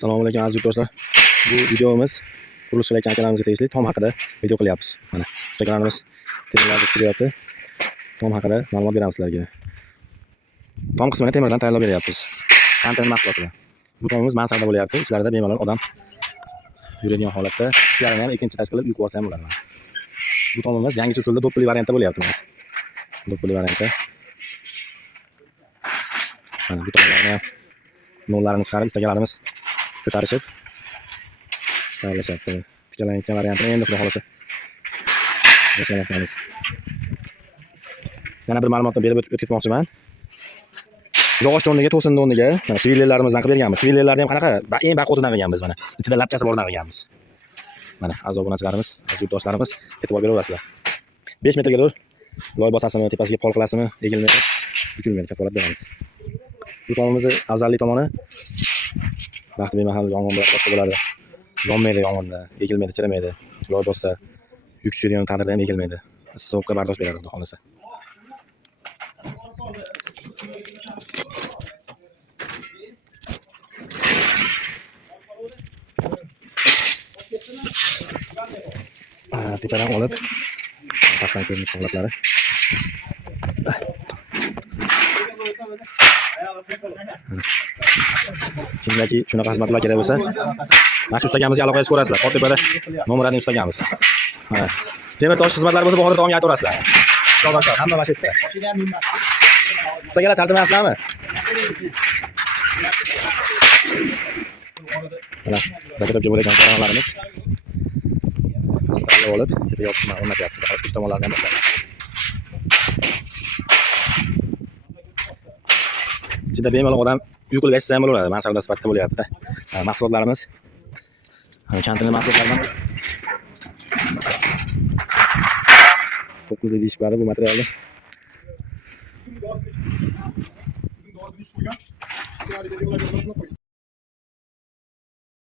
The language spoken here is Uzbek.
Assalomu alaykum aziz yurtdoshlar. Bu videomiz qurilish qilayotgan akalarimizga tegishli tom haqida video qilyapmiz. Mana ustalarimiz temirlarni tushiryapti. Tom haqida ma'lumot beramiz sizlarga. Tom qismini temirdan tayyorlab beryapmiz. Anten mahsulotlar. Bu tomimiz mansarda bo'lyapti. Ichlarida bemalol odam yuradigan holatda ishlarini ham ikkinchi etaj qilib yuvib olsa ham bo'ladi. Bu tomimiz yangi usulda doppli variantda bo'lyapti. Doppli variantda. Mana bu tomlarni nollarni chiqarib ustalarimiz ko'tarishib tayyorlashyapti. Tiklanayotgan variantini endi xudo xolasa boshlayapmiz. Yana bir ma'lumotni berib o'tib ketmoqchiman. Yog'och o'rniga, to'sin o'rniga mana shvillerlarimizdan qilib berganmiz. Shvillerlarni ham qanaqa eng baquvvatdan qilganmiz mana. Ichida lapchasi bordan qilganmiz. Mana aziz obunachilarimiz, aziz yurtdoshlarimiz e'tibor beraverasizlar. 5 metrga dur loy bosasimi, tepasiga pol qilasimi, egilmaydi, bukilmaydi, kafolat beramiz. Bu tomimizning afzallik tomoni vaqti bemahal yong'in boshqa bo'ladi. Yonmaydi yong'inda, egilmaydi, chirimaydi. Loy bossa yuk tushirgan taqdirda ham egilmaydi. Issiqqa bardosh beradi xudo xolasa. Tepadan olib pastdan ko'rinish holatlari. Kimlarki shunaqa xizmatlar kerak bo'lsa, mana shu ustagamizga aloqa qilib ko'rasizlar. Qo'tepada nomerini ustagamiz. Mana temir tosh xizmatlari bo'lsa, Bahodir tomga aytaverasizlar. Yurtdoshlar, hamma mana shu yerda. Ustagalar charchamayapsizlarmi? Mana zakotga bo'lgan qaroqlarimiz. Olib, tepaga yopishni o'rnatyapmiz. Hozir uch tomonlarni ham boshlaymiz. Ichida bemalol odam uy qilib yashasa ham bo'laveradi. Mansarda sifatida bo'lyapti-da. Mahsulotlarimiz kantini mahsulotlaridan 9 ish bari bu materialni.